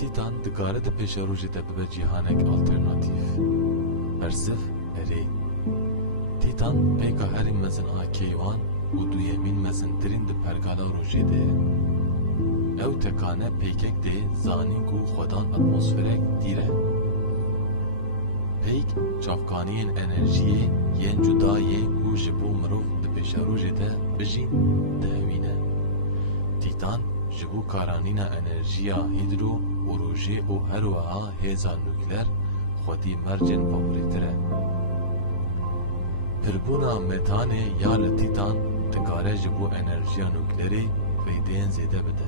Tîtan dikare di pêşa rojê de bibe cîhanek alternatîv. Ersif herê. Tîtan pêka herî mezin a keywan û duyemîn mezintirîn di pergala rojê de ye. Ew tekane pêkek dê zanîn ku xwedan atmosferek dîr e. Pêk çavkaniyên enerjiyê yên cuda yên ku ji bo mirov di pêşa rojê de bijîn dihewîne. Tîtan ji bo karanîna enerjiya hîdro û rojê û her wiha hêza nukler xwedî mercên favorîtir e. Pirbûna metanê ya li Tîtan dikare ji bo enerjiya nuklerê feydeyên zêde bide.